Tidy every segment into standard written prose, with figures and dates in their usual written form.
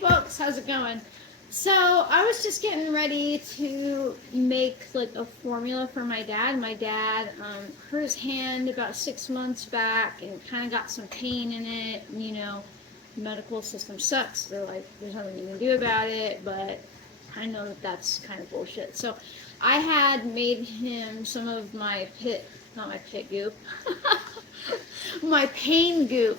folks, how's it going? So I was just getting ready to make like a formula for my dad. My dad hurt his hand about 6 months back and kind of got some pain in it. The medical system sucks. They're like, there's nothing you can do about it, but I know that that's kind of bullshit. So I had made him some of my not my pit goop, my pain goop.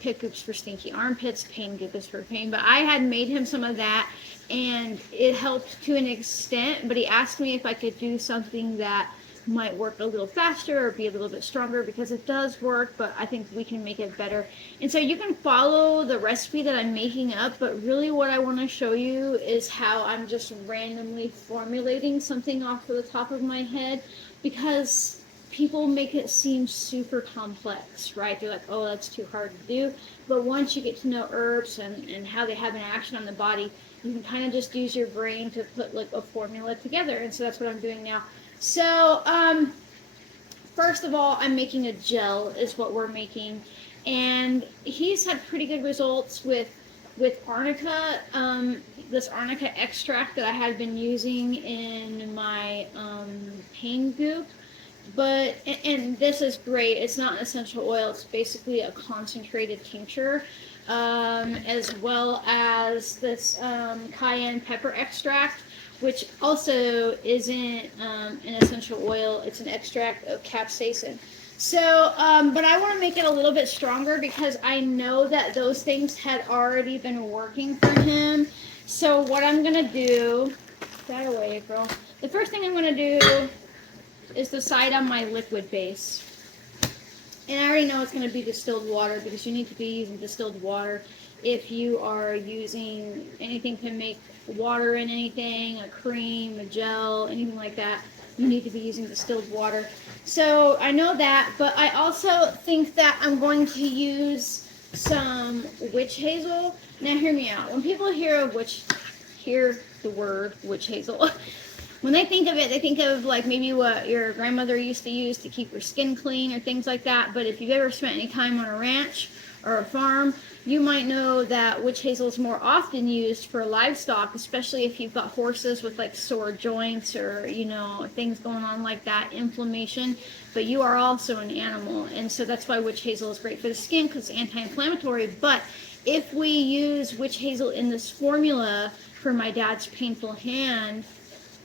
Pit goop's for stinky armpits, pain goop is for pain. But I had made him some of that, and it helped to an extent. But he asked me if I could do something that might work a little faster or be a little bit stronger, because it does work, but I think we can make it better. And so you can follow the recipe that I'm making up, but really what I want to show you is how I'm just randomly formulating something off of the top of my head, because people make it seem super complex, right? They're like, oh, that's too hard to do. But once you get to know herbs and how they have an action on the body, you can kind of just use your brain to put like a formula together. And so that's what I'm doing now. So, first of all, I'm making a gel is what we're making. And he's had pretty good results with arnica, this arnica extract that I had been using in my pain goop. But, and this is great, it's not an essential oil, it's basically a concentrated tincture, as well as this cayenne pepper extract, which also isn't an essential oil, it's an extract of capsaicin. So, but I want to make it a little bit stronger because I know that those things had already been working for him. So what I'm going to do, that away, girl. The first thing I'm going to do is decide on my liquid base. And I already know it's going to be distilled water, because you need to be using distilled water if you are using anything to make water in anything, a cream, a gel, anything like that. You need to be using distilled water. So I know that, but I also think that I'm going to use some witch hazel. Now hear me out. When people hear the word witch hazel, when they think of it, they think of like maybe what your grandmother used to use to keep her skin clean or things like that. But if you've ever spent any time on a ranch or a farm, you might know that witch hazel is more often used for livestock, especially if you've got horses with like sore joints or, things going on like that, inflammation. But you are also an animal. And so that's why witch hazel is great for the skin, because it's anti-inflammatory. But if we use witch hazel in this formula for my dad's painful hand,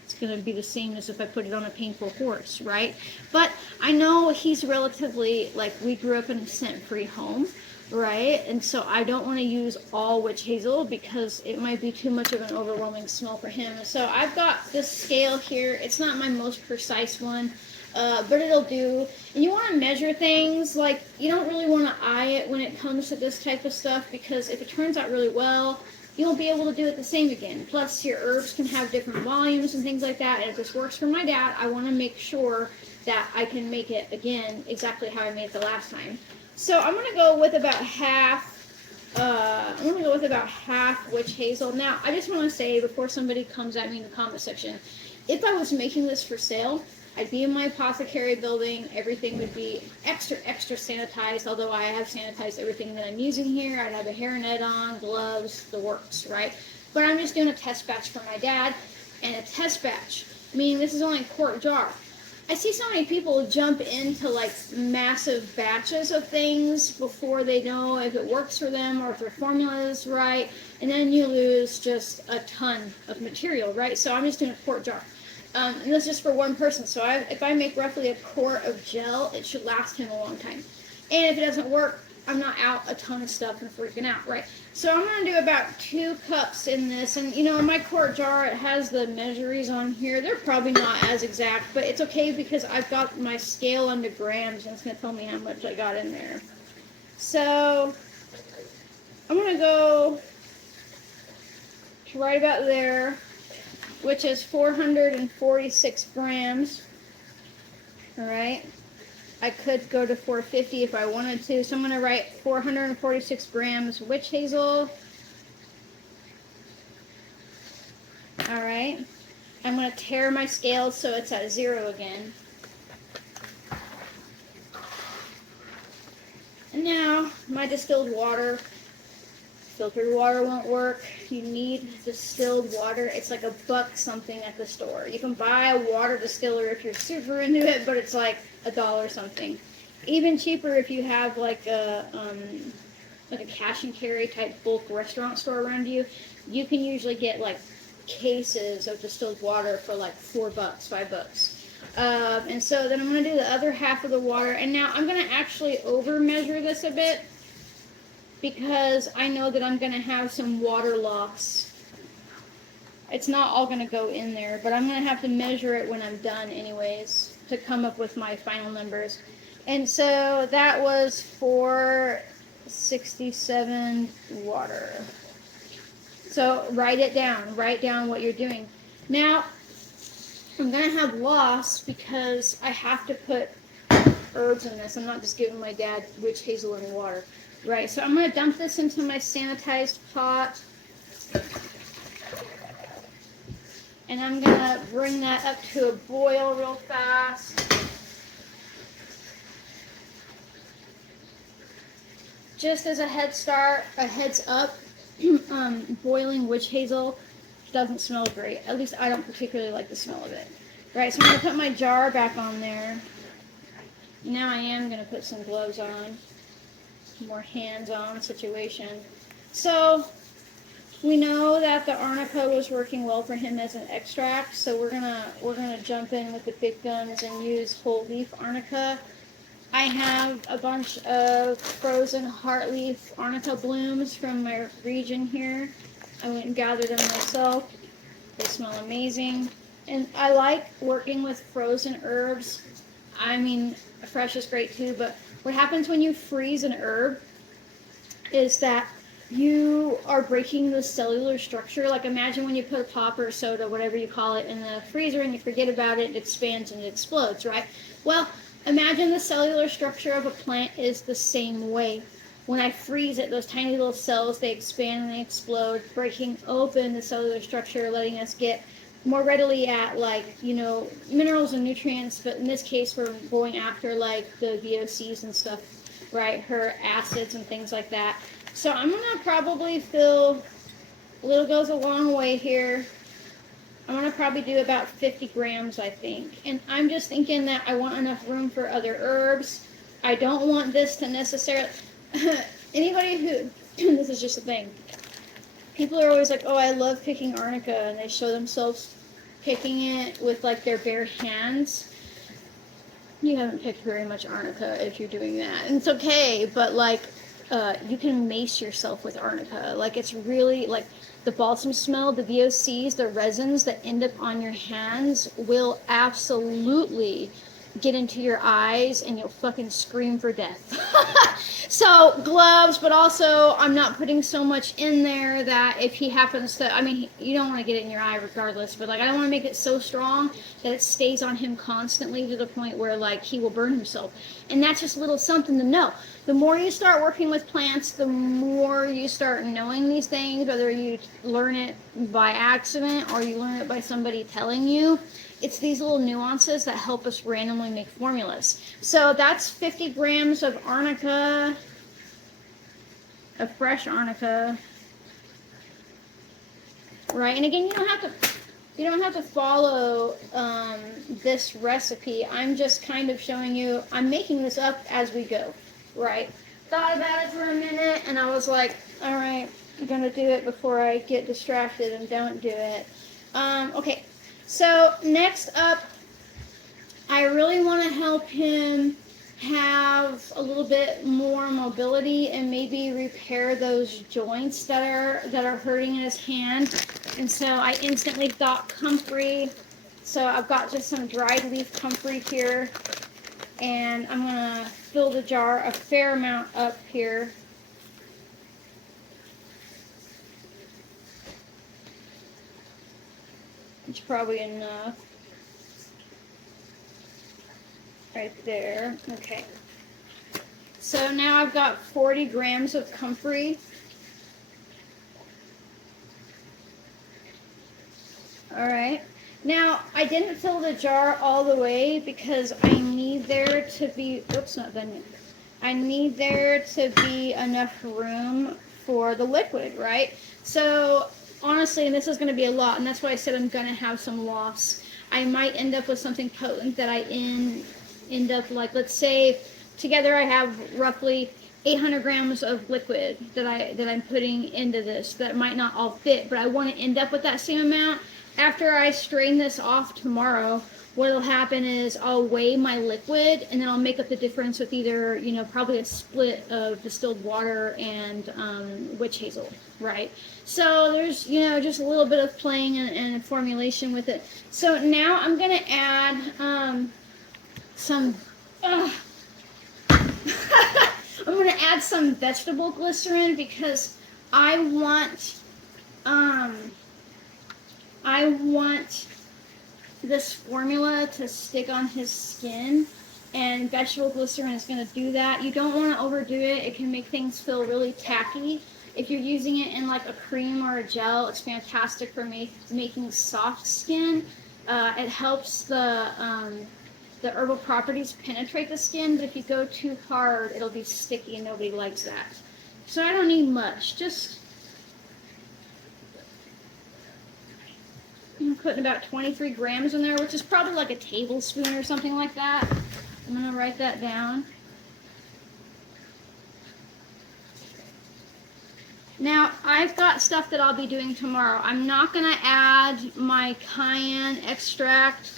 it's going to be the same as if I put it on a painful horse, right? But I know he's relatively, like, we grew up in a scent-free home, right? And so I don't want to use all witch hazel because it might be too much of an overwhelming smell for him. So I've got this scale here. It's not my most precise one, but it'll do. And you want to measure things. Like, you don't really want to eye it when it comes to this type of stuff, because if it turns out really well, you won't be able to do it the same again. Plus, your herbs can have different volumes and things like that. And if this works for my dad, I want to make sure that I can make it again exactly how I made it the last time. So I'm going to go with about half. Witch hazel. Now, I just want to say before somebody comes at me in the comment section, if I was making this for sale, I'd be in my apothecary building. Everything would be extra sanitized, although I have sanitized everything that I'm using here. I'd have a hairnet on, gloves, the works, right? But I'm just doing a test batch for my dad, and a test batch, meaning this is only a quart jar. I see so many people jump into like massive batches of things before they know if it works for them or if their formula is right, and then you lose just a ton of material, right? So I'm just doing a quart jar. And this is just for one person. So if I make roughly a quart of gel, it should last him a long time. And if it doesn't work, I'm not out a ton of stuff and freaking out, right? So I'm going to do about 2 cups in this. And, in my quart jar, it has the measuries on here. They're probably not as exact, but it's okay because I've got my scale under grams, and it's going to tell me how much I got in there. So I'm going to go to right about there, which is 446 grams. All right. I could go to 450 if I wanted to. So I'm going to write 446 grams witch hazel. All right. I'm going to tare my scale so it's at 0 again. And now my distilled water. Filtered water won't work. You need distilled water. It's like $1 something at the store. You can buy a water distiller if you're super into it, but it's like $1 something. Even cheaper if you have like a cash and carry type bulk restaurant store around you. You can usually get like cases of distilled water for like $4, $5. And so then I'm going to do the other half of the water. And now I'm going to actually over measure this a bit, because I know that I'm going to have some water loss. It's not all going to go in there, but I'm going to have to measure it when I'm done anyways to come up with my final numbers. And so that was 467 water. So write it down. Write down what you're doing. Now, I'm going to have loss because I have to put herbs in this. I'm not just giving my dad witch hazel and water. Right, so I'm going to dump this into my sanitized pot. And I'm going to bring that up to a boil real fast. Just as a heads up, boiling witch hazel doesn't smell great. At least I don't particularly like the smell of it. Right, so I'm going to put my jar back on there. Now I am going to put some gloves on. More hands-on situation. So we know that the arnica was working well for him as an extract, so we're gonna jump in with the big guns and use whole leaf arnica. I have a bunch of frozen heartleaf arnica blooms from my region here. I went and gathered them myself. They smell amazing, and I like working with frozen herbs. I mean, fresh is great too, but what happens when you freeze an herb is that you are breaking the cellular structure. Like imagine when you put a pop or a soda, whatever you call it, in the freezer and you forget about it, it expands and it explodes, right? Well, imagine the cellular structure of a plant is the same way. When I freeze it, those tiny little cells, they expand and they explode, breaking open the cellular structure, letting us get more readily at, like, you know, minerals and nutrients, but in this case we're going after like the VOCs and stuff, right, her acids and things like that. So I'm gonna probably fill, little goes a long way here. I'm gonna probably do about 50 grams, I think, and I'm just thinking that I want enough room for other herbs. I don't want this to necessarily anybody who this is just a thing. People are always like, oh, I love picking arnica, and they show themselves picking it with like their bare hands. You haven't picked very much arnica if you're doing that, and it's okay, but like you can mace yourself with arnica. Like it's really like the balsam smell, the VOCs, the resins that end up on your hands will absolutely get into your eyes and you'll fucking scream for death. So gloves, but also I'm not putting so much in there that if he happens to, I mean, you don't want to get it in your eye regardless, but like I don't want to make it so strong that it stays on him constantly to the point where like he will burn himself. And that's just a little something to know. The more you start working with plants, the more you start knowing these things, whether you learn it by accident or you learn it by somebody telling you. It's these little nuances that help us randomly make formulas. So that's 50 grams of arnica, of fresh arnica, right? And again, you don't have to follow this recipe. I'm just kind of showing you. I'm making this up as we go, right? Thought about it for a minute, and I was like, all right, I'm gonna do it before I get distracted and don't do it. Okay. So next up, I really want to help him have a little bit more mobility and maybe repair those joints that are hurting in his hand. And so I instantly thought comfrey. So I've got just some dried leaf comfrey here, and I'm gonna fill the jar a fair amount up here. It's probably enough. Right there. Okay. So now I've got 40 grams of comfrey. Alright. Now, I didn't fill the jar all the way because I need there to be, oops, not done yet. I need there to be enough room for the liquid, right? So honestly, and this is going to be a lot, and that's why I said I'm going to have some loss. I might end up with something potent that I end up like, let's say together I have roughly 800 grams of liquid that I'm putting into this that might not all fit, but I want to end up with that same amount. After I strain this off tomorrow, what'll happen is I'll weigh my liquid, and then I'll make up the difference with either, probably a split of distilled water and witch hazel, right? So there's, just a little bit of playing and formulation with it. So now I'm going to add some... I'm going to add some vegetable glycerin because I want this formula to stick on his skin, and vegetable glycerin is going to do that. You don't want to overdo it. It can make things feel really tacky. If you're using it in like a cream or a gel, it's fantastic for making soft skin. It helps the herbal properties penetrate the skin, but if you go too hard, it'll be sticky and nobody likes that. So I don't need much, just I'm putting about 23 grams in there, which is probably like a tablespoon or something like that. I'm going to write that down. Now, I've got stuff that I'll be doing tomorrow. I'm not going to add my cayenne extract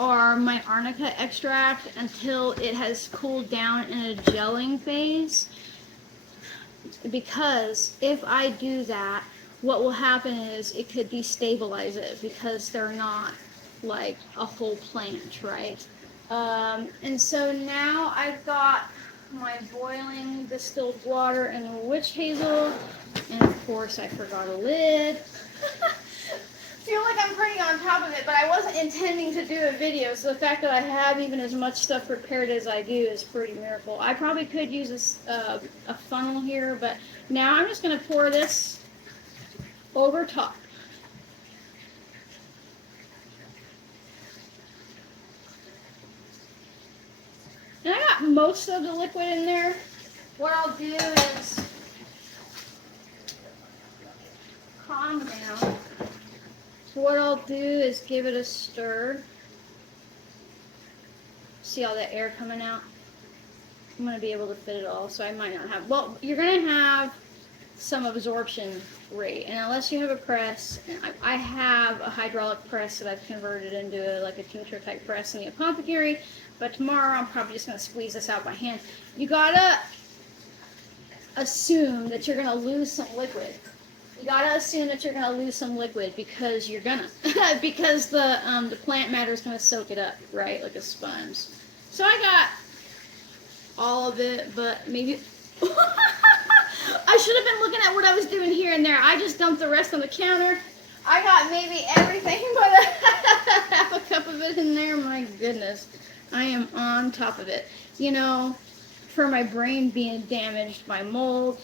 or my arnica extract until it has cooled down in a gelling phase, because if I do that, what will happen is it could destabilize it because they're not like a whole plant, right? And so now I've got my boiling distilled water and the witch hazel, and of course I forgot a lid. Feel like I'm pretty on top of it, but I wasn't intending to do a video, so the fact that I have even as much stuff prepared as I do is pretty miracle. I probably could use a funnel here, but now I'm just going to pour this over top. And I got most of the liquid in there. What I'll do is calm down. What I'll do is give it a stir. See all that air coming out? I'm going to be able to fit it all, so I might not have... Well, you're going to have some absorption rate, and unless you have a press, I have a hydraulic press that I've converted into like a tincture type press in the apothecary, but tomorrow I'm probably just going to squeeze this out by hand. You got to assume that you're going to lose some liquid. You gotta assume that you're gonna lose some liquid because you're gonna, because the plant matter is gonna soak it up, right, like a sponge. So I got all of it, but maybe I should have been looking at what I was doing here and there. I just dumped the rest on the counter. I got maybe everything but half a cup of it in there. My goodness, I am on top of it. For my brain being damaged by mold,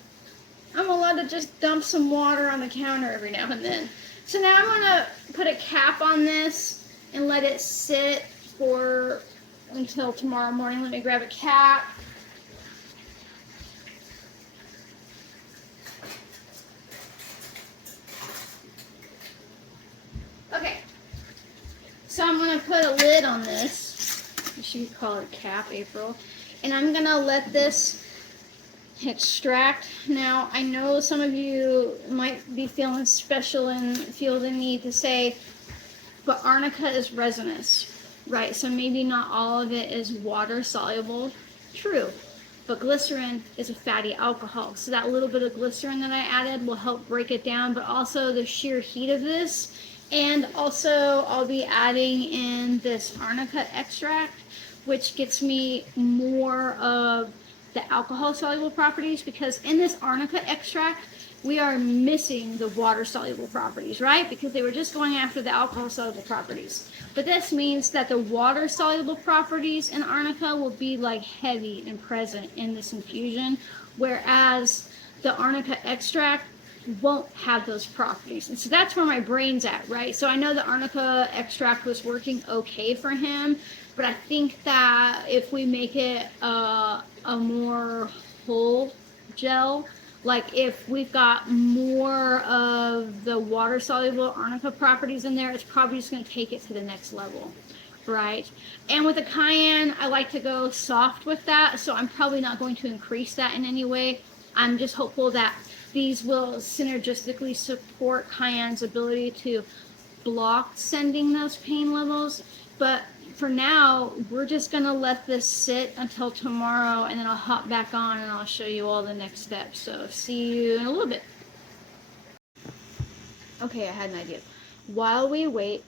I'm allowed to just dump some water on the counter every now and then. So now I'm going to put a cap on this and let it sit until tomorrow morning. Let me grab a cap. Okay. So I'm going to put a lid on this. You should call it a cap, April. And I'm going to let this extract. Now, I know some of you might be feeling special and feel the need to say, but arnica is resinous, right? So maybe not all of it is water soluble. True. But glycerin is a fatty alcohol. So that little bit of glycerin that I added will help break it down, but also the sheer heat of this. And also I'll be adding in this arnica extract, which gets me more of the alcohol-soluble properties, because in this arnica extract, we are missing the water-soluble properties, right? Because they were just going after the alcohol-soluble properties. But this means that the water-soluble properties in arnica will be like heavy and present in this infusion, whereas the arnica extract won't have those properties. And so that's where my brain's at, right? So I know the arnica extract was working okay for him, but I think that if we make it a more whole gel, Like if we've got more of the water soluble arnica properties in there, it's probably just going to take it to the next level, right? And with the cayenne, I like to go soft with that, so I'm probably not going to increase that in any way. I'm just hopeful that these will synergistically support cayenne's ability to block sending those pain levels. But for now, we're just going to let this sit until tomorrow, and then I'll hop back on and I'll show you all the next steps. So see you in a little bit. Okay, I had an idea. While we wait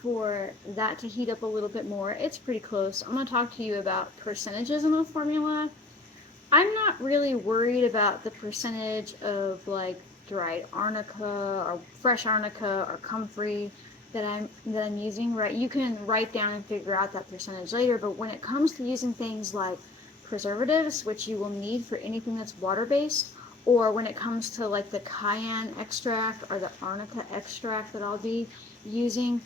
for that to heat up a little bit more, it's pretty close. I'm going to talk to you about percentages in the formula. I'm not really worried about the percentage of like dried arnica or fresh arnica or comfrey that I'm using, right? You can write down and figure out that percentage later, but when it comes to using things like preservatives, which you will need for anything that's water-based, or when it comes to like the cayenne extract or the arnica extract that I'll be using,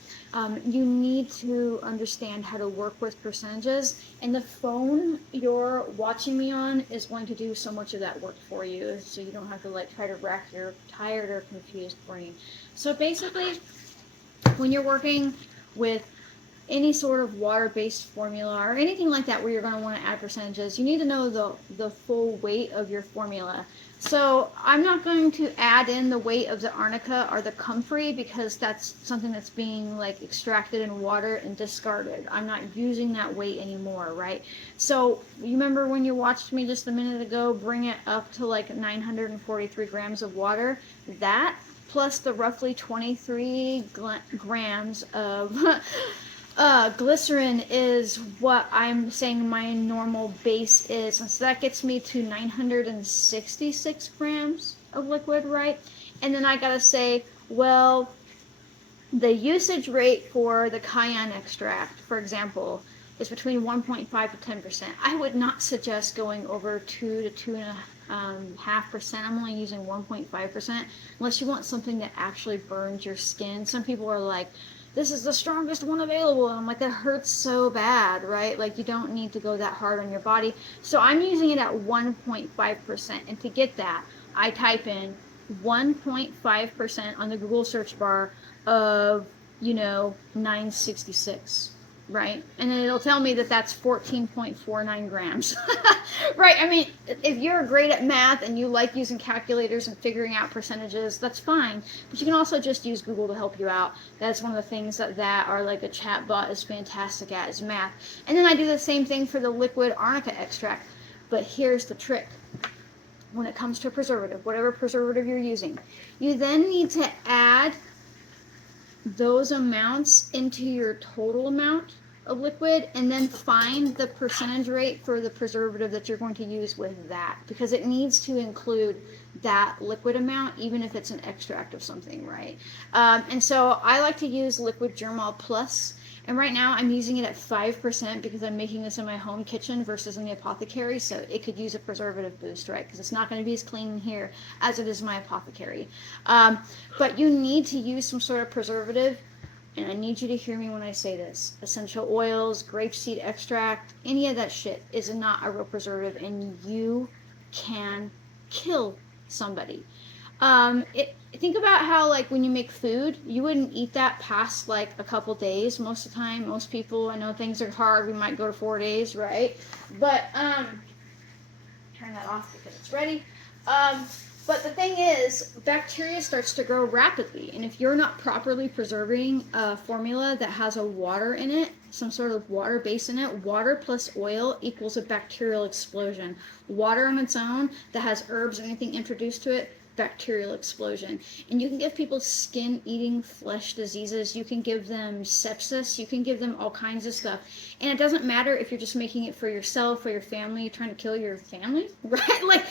you need to understand how to work with percentages, and the phone you're watching me on is going to do so much of that work for you, so you don't have to like try to rack your tired or confused brain. So basically, when you're working with any sort of water-based formula or anything like that where you're going to want to add percentages, you need to know the full weight of your formula. So I'm not going to add in the weight of the arnica or the comfrey because that's something that's being like extracted in water and discarded. I'm not using that weight anymore, right? So you remember when you watched me just a minute ago bring it up to like 943 grams of water? That plus the roughly 23 grams of glycerin is what I'm saying my normal base is. And so that gets me to 966 grams of liquid, right? And then I gotta say, well, the usage rate for the cayenne extract, for example, is between 1.5 to 10%. I would not suggest going over 2 to 2.5%. I'm only using 1.5% unless you want something that actually burns your skin. Some people are like, this is the strongest one available, and I'm like, that hurts so bad, right? Like, you don't need to go that hard on your body. So I'm using it at 1.5%, and to get that, I type in 1.5% on the Google search bar of, 966, right? And then it'll tell me that that's 14.49 grams. Right? I mean, if you're great at math and you like using calculators and figuring out percentages, that's fine. But you can also just use Google to help you out. That's one of the things that or like a chat bot is fantastic at, is math. And then I do the same thing for the liquid arnica extract. But here's the trick. When it comes to a preservative, whatever preservative you're using, you then need to add those amounts into your total amount of liquid and then find the percentage rate for the preservative that you're going to use with that, because it needs to include that liquid amount even if it's an extract of something, right? And so I like to use liquid Germall Plus, and right now I'm using it at 5% because I'm making this in my home kitchen versus in the apothecary, so it could use a preservative boost, right? Because it's not going to be as clean in here as it is in my apothecary. But you need to use some sort of preservative, and I need you to hear me when I say this. Essential oils, grapeseed extract, any of that shit is not a real preservative, and you can kill somebody. Think about how, like, when you make food, you wouldn't eat that past like a couple days most of the time. Most people, I know things are hard, we might go to 4 days, right? But turn that off because it's ready. But the thing is, bacteria starts to grow rapidly, and if you're not properly preserving a formula that has a water in it, some sort of water base in it, water plus oil equals a bacterial explosion. Water on its own that has herbs or anything introduced to it, bacterial explosion. And you can give people skin-eating flesh diseases, you can give them sepsis, you can give them all kinds of stuff. And it doesn't matter if you're just making it for yourself or your family, you're trying to kill your family, right? But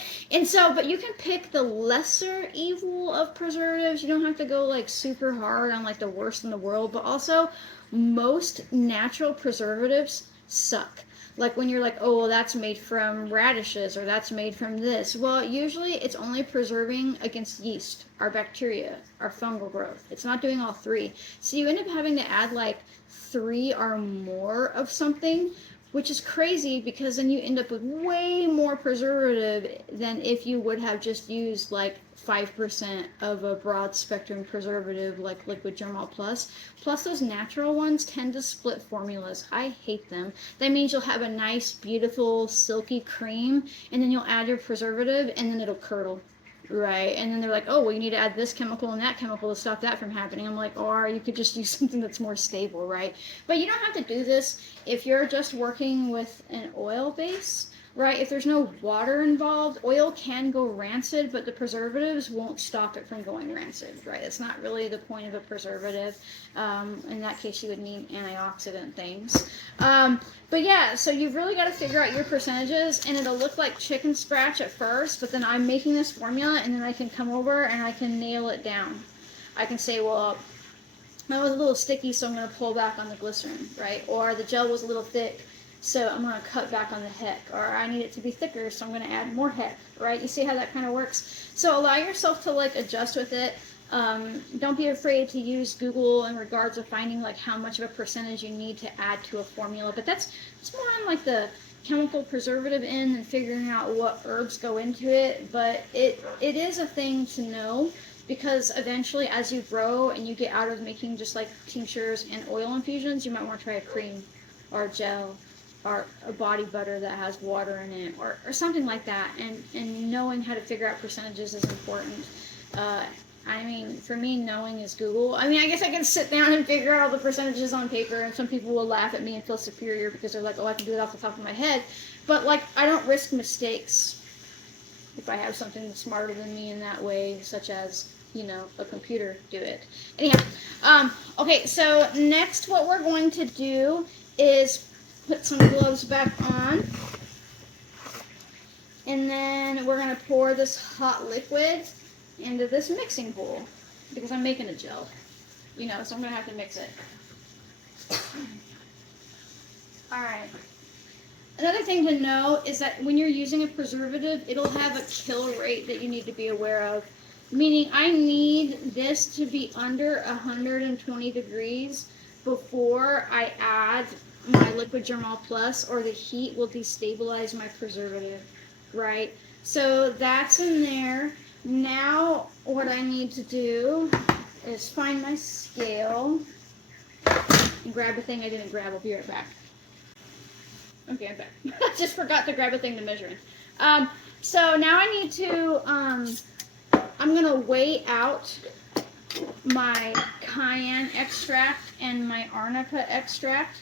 you can pick the lesser evil of preservatives. You don't have to go like super hard on like the worst in the world, but also most natural preservatives suck. Like when you're like, oh, well, that's made from radishes or that's made from this. Well, usually it's only preserving against yeast, our bacteria, our fungal growth. It's not doing all three. So you end up having to add like 3 or more of something which is crazy because then you end up with way more preservative than if you would have just used like 5% of a broad spectrum preservative like Liquid Germall Plus. Plus, those natural ones tend to split formulas. I hate them. That means you'll have a nice, beautiful, silky cream, and then you'll add your preservative, and then it'll curdle. Right, and then they're like, oh, well, you need to add this chemical and that chemical to stop that from happening. I'm like, or you could just use something that's more stable, right? But you don't have to do this if you're just working with an oil base, right? If there's no water involved, oil can go rancid, but the preservatives won't stop it from going rancid, right? It's not really the point of a preservative. In that case, you would need antioxidant things. But yeah, so you've really got to figure out your percentages, and it'll look like chicken scratch at first, but then I'm making this formula, and then I can come over and I can nail it down. I can say, well, that was a little sticky, so I'm going to pull back on the glycerin, right? Or the gel was a little thick, so I'm going to cut back on the heck. Or I need it to be thicker, so I'm going to add more heck, right? You see how that kind of works? So allow yourself to like adjust with it. Don't be afraid to use Google in regards to finding like how much of a percentage you need to add to a formula. But that's more on like the chemical preservative end and figuring out what herbs go into it. But it is a thing to know, because eventually as you grow and you get out of making just like tinctures and oil infusions, you might want to try a cream or a gel or a body butter that has water in it, or something like that. And knowing how to figure out percentages is important. I mean, for me, knowing is Google. I mean, I guess I can sit down and figure out all the percentages on paper, and some people will laugh at me and feel superior because they're like, oh, I can do it off the top of my head. But, like, I don't risk mistakes if I have something smarter than me in that way, such as, you know, a computer do it. Anyhow, okay, so next what we're going to do is put some gloves back on. And then we're going to pour this hot liquid into this mixing bowl, because I'm making a gel, you know, so I'm going to have to mix it. Alright. Another thing to know is that when you're using a preservative, it'll have a kill rate that you need to be aware of. Meaning I need this to be under 120 degrees before I add my Liquid Germall Plus, or the heat will destabilize my preservative, right? So that's in there. Now what I need to do is find my scale and grab a thing I didn't grab. I'll be right back. Okay, I'm back. I just forgot to grab a thing to measure in. So now I need to, I'm going to weigh out my cayenne extract and my arnica extract,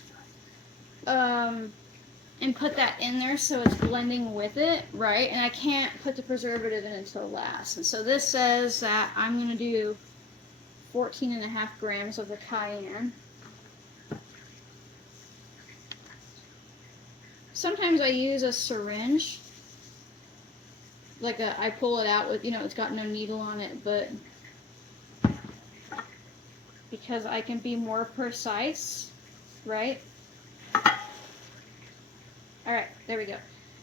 and put that in there so it's blending with it, right? And I can't put the preservative in until last. And so this says that I'm going to do 14.5 grams of the cayenne. Sometimes I use a syringe, like I pull it out with, you know, it's got no needle on it, but because I can be more precise, right? Alright, there we go.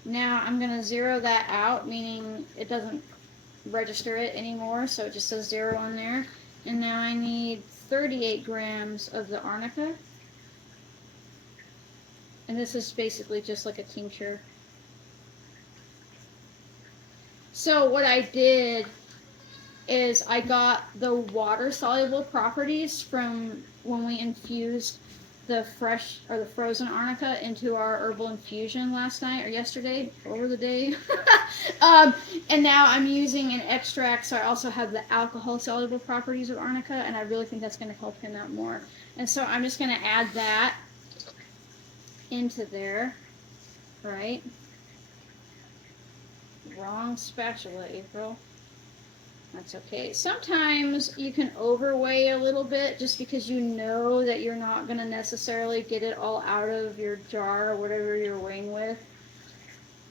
Now I'm going to zero that out, meaning it doesn't register it anymore, so it just says 0 on there. And now I need 38 grams of the arnica. And this is basically just like a tincture. So what I did is I got the water-soluble properties from when we infused the fresh or the frozen arnica into our herbal infusion last night or yesterday, over the day. And now I'm using an extract, so I also have the alcohol-soluble properties of arnica, and I really think that's going to help him out more. And so I'm just going to add that into there, right? Wrong spatula, April. That's okay. Sometimes you can overweigh a little bit just because you know that you're not going to necessarily get it all out of your jar or whatever you're weighing with.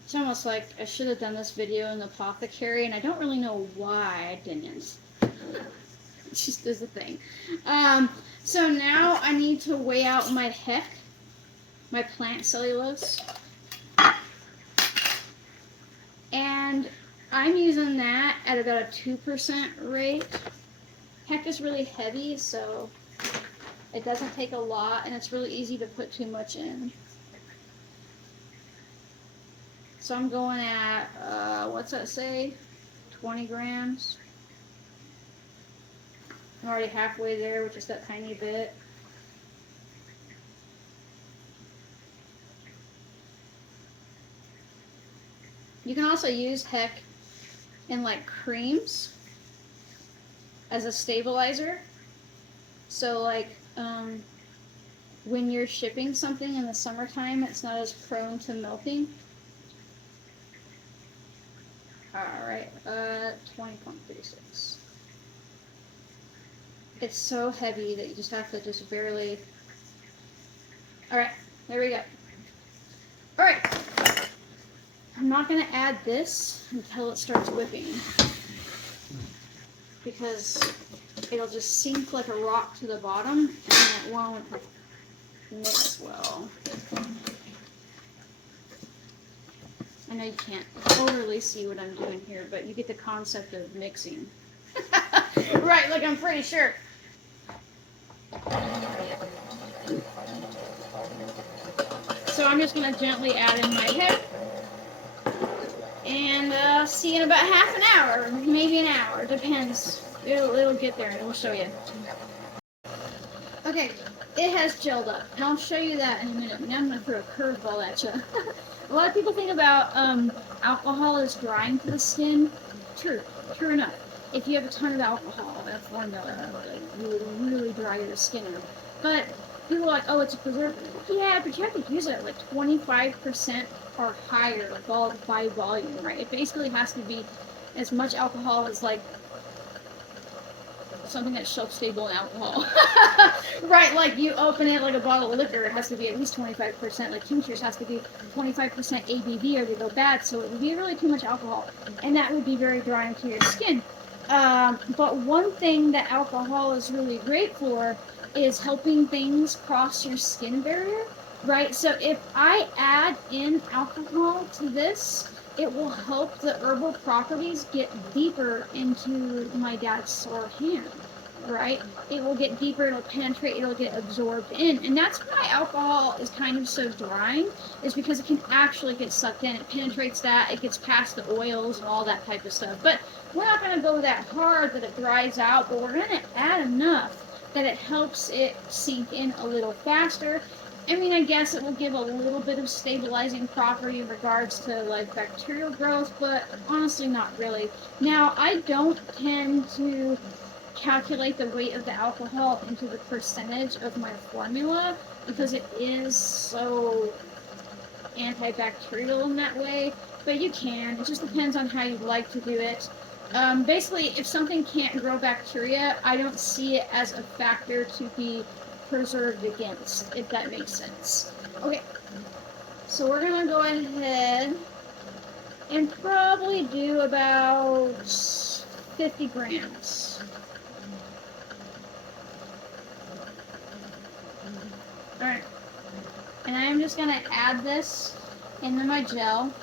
It's almost like I should have done this video in the apothecary, and I don't really know why I didn't. It just is a thing. So now I need to weigh out my heck, my plant cellulose. And I'm using that at about a 2% rate. Heck is really heavy, so it doesn't take a lot, and it's really easy to put too much in. So I'm going at, what's that say? 20 grams. I'm already halfway there with just that tiny bit. You can also use heck in like creams as a stabilizer. So like when you're shipping something in the summertime, it's not as prone to melting. Alright, 20.36. It's so heavy that you just have to just barely... Alright, there we go. Alright. I'm not going to add this until it starts whipping, because it'll just sink like a rock to the bottom, and it won't mix well. I know you can't totally see what I'm doing here, but you get the concept of mixing. Right, like I'm pretty sure. So I'm just going to gently add in my head. And see in about half an hour, maybe an hour, depends. It'll get there and we'll show you. Okay, it has gelled up, and I'll show you that in a minute. Now I'm going to throw a curveball at you. A lot of people think about alcohol as drying to the skin. True enough. If you have a ton of alcohol in a formula, like really dry your skin up. But people are like, oh, it's a preservative. Yeah, but you have to use it at like 25% or higher by volume, right? It basically has to be as much alcohol as like something that's shelf-stable in alcohol. Right, like you open it like a bottle of liquor, it has to be at least 25%. Like tinctures has to be 25% ABV or they go bad, so it would be really too much alcohol. And that would be very drying to your skin. But one thing that alcohol is really great for is helping things cross your skin barrier, right? So if I add in alcohol to this, it will help the herbal properties get deeper into my dad's sore hand, right? It will get deeper, it'll penetrate, it'll get absorbed in. And that's why alcohol is kind of so drying, is because it can actually get sucked in. It penetrates that, it gets past the oils and all that type of stuff. But we're not going to go that hard that it dries out, but we're going to add enough that it helps it sink in a little faster. I mean, I guess it will give a little bit of stabilizing property in regards to like bacterial growth, but honestly not really. Now, I don't tend to calculate the weight of the alcohol into the percentage of my formula because it is so antibacterial in that way, but you can. It just depends on how you'd like to do it. Basically, if something can't grow bacteria, I don't see it as a factor to be preserved against, if that makes sense. Okay, so we're going to go ahead and probably do about 50 grams. Alright, and I'm just going to add this into my gel.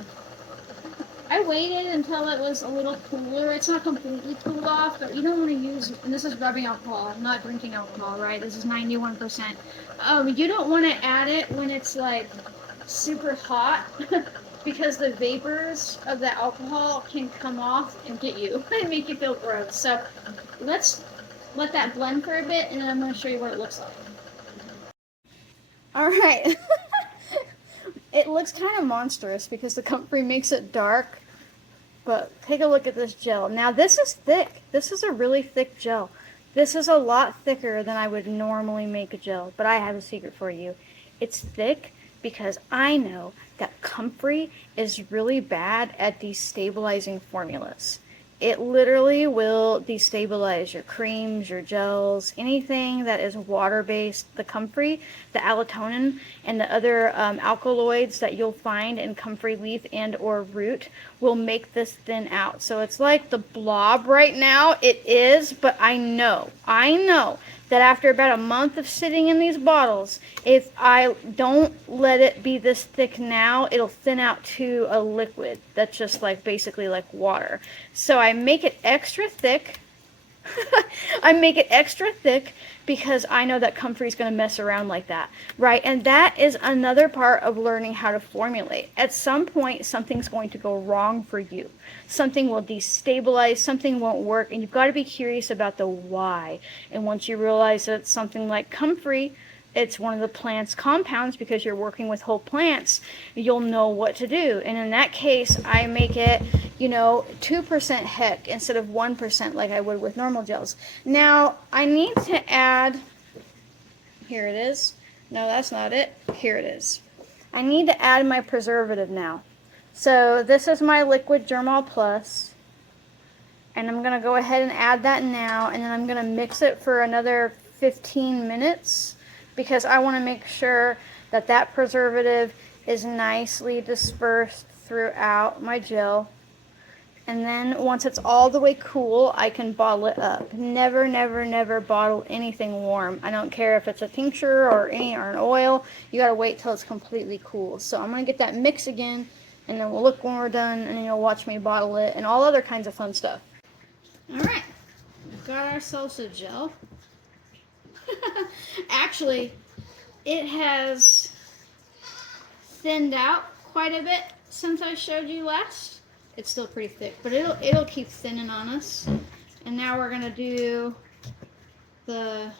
I waited until it was a little cooler. It's not completely cooled off, but you don't want to use, and this is rubbing alcohol, I'm not drinking alcohol, right? This is 91%. You don't want to add it when it's like super hot because the vapors of the alcohol can come off and get you and make you feel gross. So let's let that blend for a bit, and then I'm going to show you what it looks like. All right. It looks kind of monstrous because the comfrey makes it dark, but take a look at this gel. Now this is thick. This is a really thick gel. This is a lot thicker than I would normally make a gel, but I have a secret for you. It's thick because I know that comfrey is really bad at destabilizing formulas. It literally will destabilize your creams, your gels, anything that is water-based. The comfrey, the allotonin, and the other alkaloids that you'll find in comfrey leaf and or root will make this thin out. So it's like the blob right now. It is, but I know that after about a month of sitting in these bottles, if I don't let it be this thick now, it'll thin out to a liquid that's just like basically like water. So I make it extra thick, I make it extra thick because I know that comfrey is going to mess around like that, right? And that is another part of learning how to formulate. At some point, something's going to go wrong for you. Something will destabilize, something won't work, and you've got to be curious about the why. And once you realize that it's something like comfrey, it's one of the plant's compounds because you're working with whole plants, you'll know what to do. And in that case, I make it, 2% heck instead of 1% like I would with normal gels. Now, I need to add, here it is. No, that's not it. Here it is. I need to add my preservative now. So this is my liquid Germall Plus. And I'm going to go ahead and add that now. And then I'm going to mix it for another 15 minutes. Because I want to make sure that that preservative is nicely dispersed throughout my gel. And then once it's all the way cool, I can bottle it up. Never, never, never bottle anything warm. I don't care if it's a tincture or an oil. You gotta wait till it's completely cool. So I'm gonna get that mix again, and then we'll look when we're done, and then you'll watch me bottle it and all other kinds of fun stuff. All right, we've got ourselves a gel. Actually, it has thinned out quite a bit since I showed you last. It's still pretty thick, but it'll keep thinning on us. And now we're gonna do the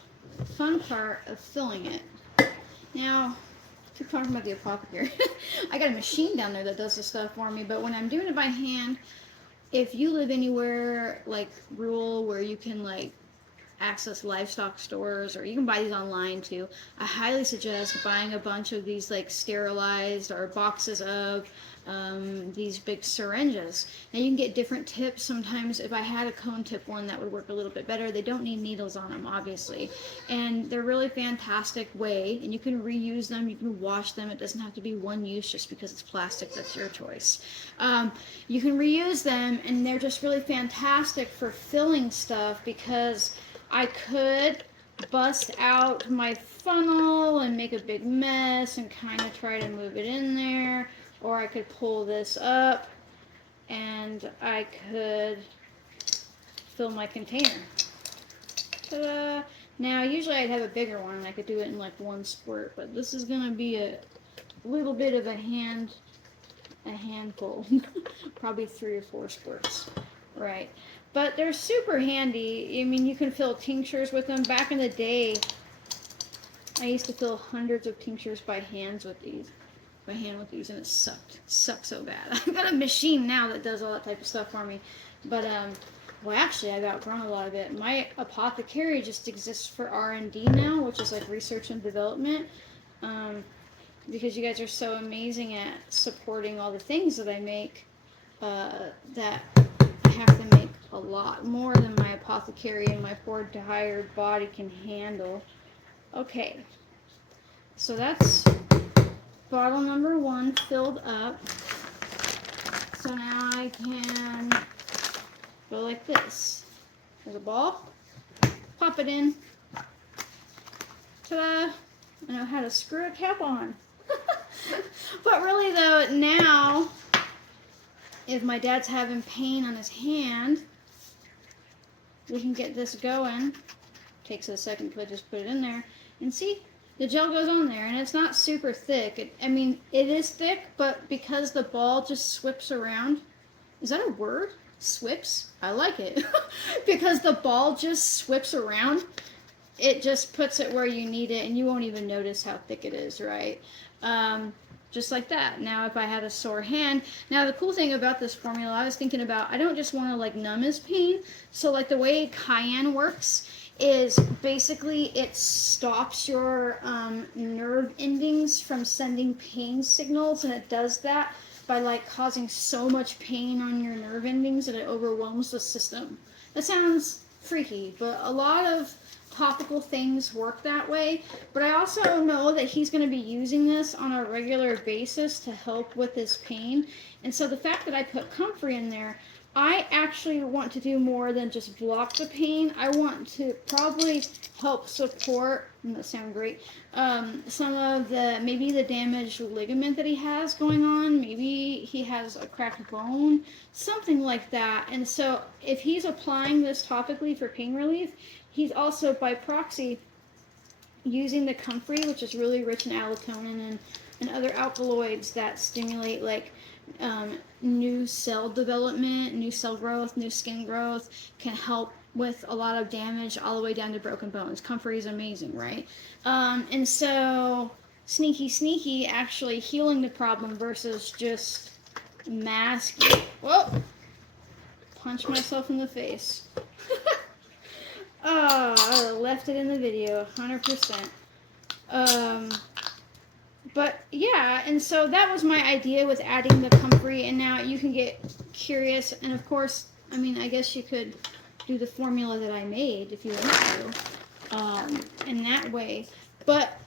fun part of filling it. Now, I keep talking about the apothecary. I got a machine down there that does the stuff for me, but when I'm doing it by hand, if you live anywhere like rural where you can like access livestock stores, or you can buy these online too, I highly suggest buying a bunch of these like sterilized or boxes of these big syringes. Now you can get different tips. Sometimes if I had a cone tip one, that would work a little bit better. They don't need needles on them, obviously, and they're really fantastic way, and you can reuse them, you can wash them. It doesn't have to be one use just because it's plastic. That's your choice. You can reuse them, and they're just really fantastic for filling stuff, because I could bust out my funnel and make a big mess and kind of try to move it in there, or I could pull this up and I could fill my container. Ta-da! Now usually I'd have a bigger one and I could do it in like one squirt, but this is gonna be a little bit of a handful. Probably 3 or 4 squirts. Right. But they're super handy. I mean, you can fill tinctures with them. Back in the day, I used to fill hundreds of tinctures by hand with these, and it sucked. It sucked so bad. I've got a machine now that does all that type of stuff for me. But, well, actually, I've outgrown a lot of it. My apothecary just exists for R&D now, which is like research and development. Because you guys are so amazing at supporting all the things that I make, that I have to make a lot more than my apothecary and my poor tired body can handle. Okay, so that's bottle number 1 filled up. So now I can go like this. There's a ball. Pop it in. Ta-da! I know how to screw a cap on. But really though, now, if my dad's having pain on his hand, we can get this going. Takes a second to just put it in there. And see, the gel goes on there, and it's not super thick. It is thick, but because the ball just swips around. Is that a word? Swips? I like it. Because the ball just swips around, it just puts it where you need it, and you won't even notice how thick it is, right? Just like that. Now, if I had a sore hand, now the cool thing about this formula, I was thinking about, I don't just want to like numb his pain. So like the way cayenne works is basically it stops your nerve endings from sending pain signals, and it does that by like causing so much pain on your nerve endings that it overwhelms the system. That sounds freaky, but a lot of topical things work that way. But I also know that he's going to be using this on a regular basis to help with his pain. And so the fact that I put comfrey in there, I actually want to do more than just block the pain. I want to probably help support, that sound great, some of maybe the damaged ligament that he has going on. Maybe he has a cracked bone, something like that. And so if he's applying this topically for pain relief, he's also by proxy using the comfrey, which is really rich in allotonin and other alkaloids that stimulate like new cell development, new cell growth, new skin growth, can help with a lot of damage all the way down to broken bones. Comfrey is amazing, right? And so sneaky actually healing the problem versus just masking. Whoa! Punch myself in the face. Oh, I left it in the video, 100%. But yeah, and so that was my idea with adding the comfrey, and now you can get curious, and of course, I mean, I guess you could do the formula that I made if you want to, in that way. But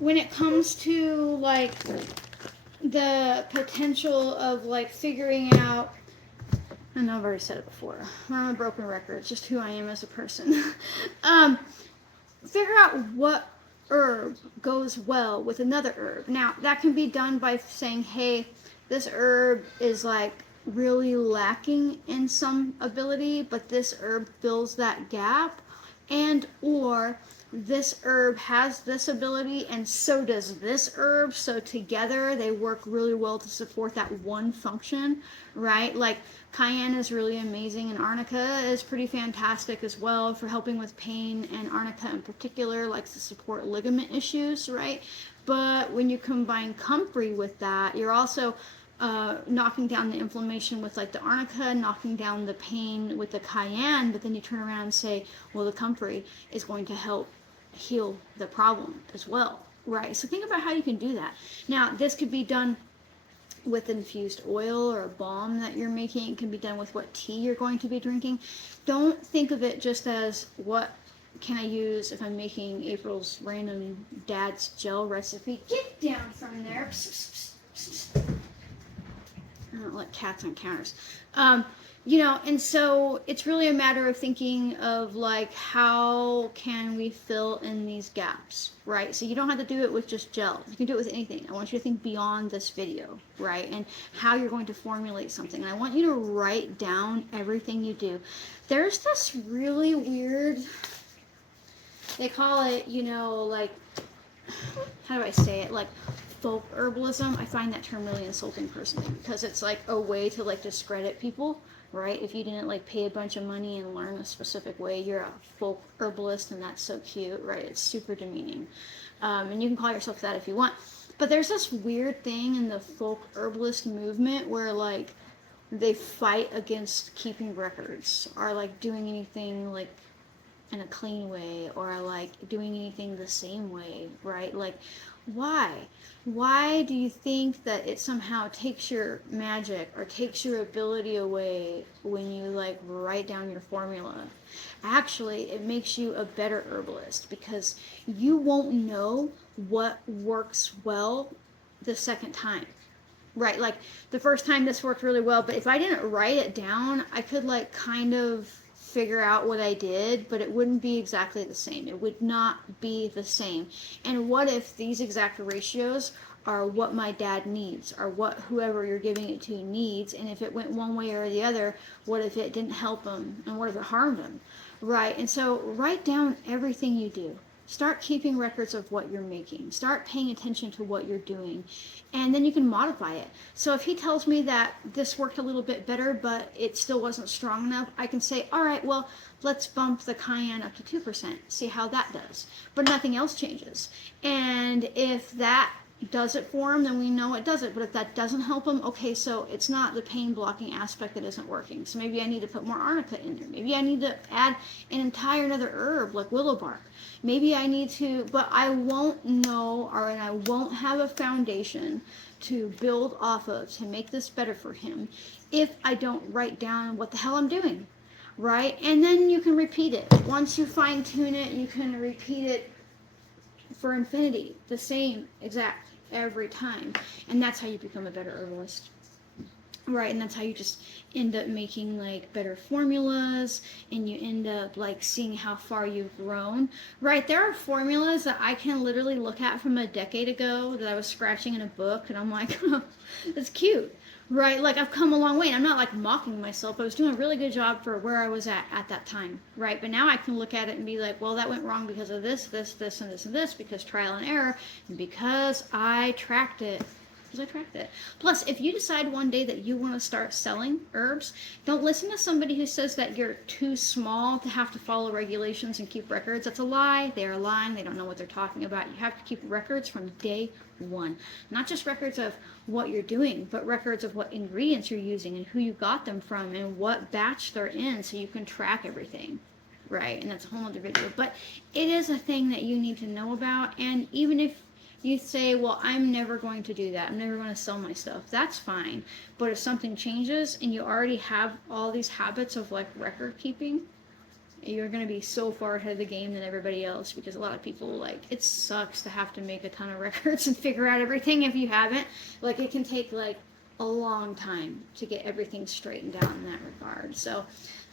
when it comes to like the potential of like figuring out, I know I've already said it before, I'm a broken record, it's just who I am as a person. Figure out what herb goes well with another herb. Now, that can be done by saying, hey, this herb is like really lacking in some ability, but this herb fills that gap, and or this herb has this ability and so does this herb, so together they work really well to support that one function, right? Like cayenne is really amazing, and arnica is pretty fantastic as well for helping with pain, and arnica in particular likes to support ligament issues, right? But when you combine comfrey with that, you're also knocking down the inflammation with like the arnica, knocking down the pain with the cayenne, but then you turn around and say, well, the comfrey is going to help heal the problem as well, right? So think about how you can do that. Now, this could be done with infused oil or a balm that you're making. It can be done with what tea you're going to be drinking. Don't think of it just as what can I use if I'm making April's random dad's gel recipe. Get down from there. I don't like cats on counters. You know, and so it's really a matter of thinking of like, how can we fill in these gaps, right? So you don't have to do it with just gel. You can do it with anything. I want you to think beyond this video, right? And how you're going to formulate something. And I want you to write down everything you do. There's this really weird, they call it, you know, like, how do I say it? Like folk herbalism. I find that term really insulting personally, because it's like a way to like discredit people, right? If you didn't like pay a bunch of money and learn a specific way, you're a folk herbalist, and that's so cute, right? It's super demeaning. And you can call yourself that if you want. But there's this weird thing in the folk herbalist movement where like they fight against keeping records, or like doing anything like in a clean way, or like doing anything the same way, right? Like, why do you think that it somehow takes your magic or takes your ability away when you like write down your formula? Actually, it makes you a better herbalist, because you won't know what works well the second time, right? Like the first time this worked really well, but if I didn't write it down, I could like kind of figure out what I did, but it wouldn't be exactly the same. It would not be the same. And what if these exact ratios are what my dad needs, or what whoever you're giving it to needs, and if it went one way or the other, what if it didn't help him, and what if it harmed him, right? And so write down everything you do. Start keeping records of what you're making. Start paying attention to what you're doing, and then you can modify it. So if he tells me that this worked a little bit better, but it still wasn't strong enough, I can say, all right, well, let's bump the cayenne up to 2%, see how that does. But nothing else changes. And if that does it for him, then we know it does it. But if that doesn't help him, okay, so it's not the pain blocking aspect that isn't working. So maybe I need to put more arnica in there. Maybe I need to add an entire another herb like willow bark. Maybe I need to, but I won't know, or I won't have a foundation to build off of to make this better for him if I don't write down what the hell I'm doing, right? And then you can repeat it. Once you fine tune it, you can repeat it for infinity, the same exact every time, and that's how you become a better herbalist. Right, and that's how you just end up making like better formulas, and you end up like seeing how far you've grown. Right, there are formulas that I can literally look at from a decade ago that I was scratching in a book, and I'm like, oh, that's cute. Right, like I've come a long way. And I'm not like mocking myself. I was doing a really good job for where I was at that time. Right, but now I can look at it and be like, well, that went wrong because of this, this, this, and this, and this, because trial and error, and because I tracked it. I tracked it. Plus, if you decide one day that you want to start selling herbs, don't listen to somebody who says that you're too small to have to follow regulations and keep records. That's a lie. They are lying. They don't know what they're talking about. You have to keep records from day one. Not just records of what you're doing, but records of what ingredients you're using and who you got them from and what batch they're in, so you can track everything. Right, and that's a whole other video. But it is a thing that you need to know about, and even if you say, well, I'm never going to do that, I'm never going to sell my stuff, that's fine. But if something changes and you already have all these habits of like record keeping, you're going to be so far ahead of the game than everybody else, because a lot of people, like, it sucks to have to make a ton of records and figure out everything if you haven't. Like, it can take like a long time to get everything straightened out in that regard. So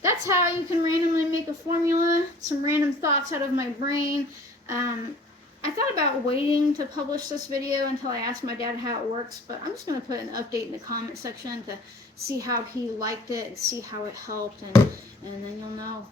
that's how you can randomly make a formula. Some random thoughts out of my brain. I thought about waiting to publish this video until I asked my dad how it works, but I'm just going to put an update in the comment section to see how he liked it and see how it helped, and then you'll know.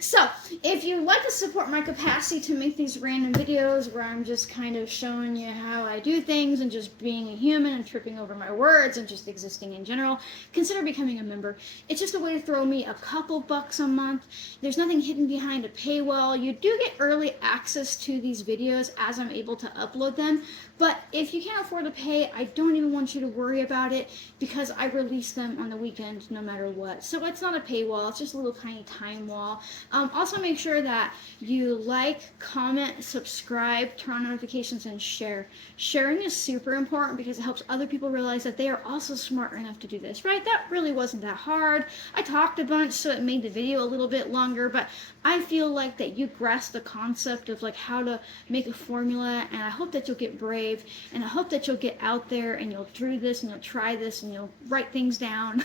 So, if you'd like to support my capacity to make these random videos where I'm just kind of showing you how I do things and just being a human and tripping over my words and just existing in general, consider becoming a member. It's just a way to throw me a couple bucks a month. There's nothing hidden behind a paywall. You do get early access to these videos as I'm able to upload them, but if you can't afford to pay, I don't even want you to worry about it, because I release them on the weekend no matter what. So it's not a paywall, it's just a little tiny time wall. Also make sure that you like, comment, subscribe, turn on notifications, and share. Sharing is super important because it helps other people realize that they are also smart enough to do this, right? That really wasn't that hard. I talked a bunch, so it made the video a little bit longer, but I feel like that you grasp the concept of like how to make a formula, and I hope that you'll get brave, and I hope that you'll get out there and you'll do this and you'll try this and you'll write things down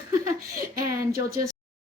and you'll just